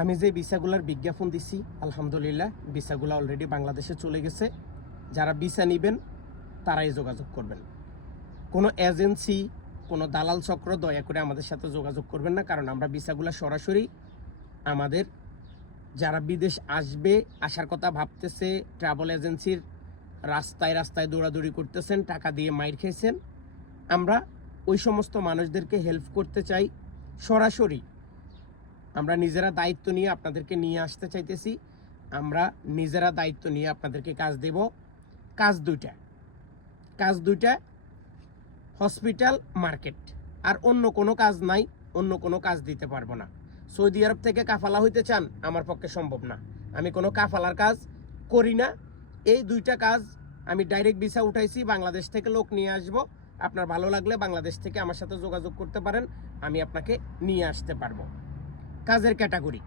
আমি যে ভিসাগুলোর বিজ্ঞাপন দিছি আলহামদুলিল্লাহ ভিসাগুলো অলরেডি বাংলাদেশে চলে গেছে। যারা ভিসা নেবেন তারাই যোগাযোগ করবেন। কোনো এজেন্সি, কোনো দালাল চক্র দয়া করে আমাদের সাথে যোগাযোগ করবেন না, কারণ আমরা ভিসাগুলো সরাসরি আমাদের যারা বিদেশ আসবে, আসার কথা ভাবতেছে, ট্রাভেল এজেন্সির রাস্তায় রাস্তায় দৌড়াদৌড়ি করতেছেন, টাকা দিয়ে মাইর খেয়েছেন, আমরা ওই সমস্ত মানুষদেরকে হেল্প করতে চাই। সরাসরি আমরা নিজেরা দায়িত্ব নিয়ে আপনাদেরকে নিয়ে আসতে চাইতেছি। আমরা নিজেরা দায়িত্ব নিয়ে আপনাদেরকে কাজ দেব। কাজ দুইটা হসপিটাল, মার্কেট, আর অন্য কোনো কাজ নাই। অন্য কোনো কাজ দিতে পারবো না। সৌদি আরব থেকে কাফালা হইতে চান, আমার পক্ষে সম্ভব না। আমি কোনো কাফালার কাজ করি না। এই দুইটা কাজ আমি ডাইরেক্ট ভিসা উঠাইছি, বাংলাদেশ থেকে লোক নিয়ে আসব। আপনার ভালো লাগলে বাংলাদেশ থেকে আমার সাথে যোগাযোগ করতে পারেন, আমি আপনাকে নিয়ে আসতে পারবো। কাজের ক্যাটাগরি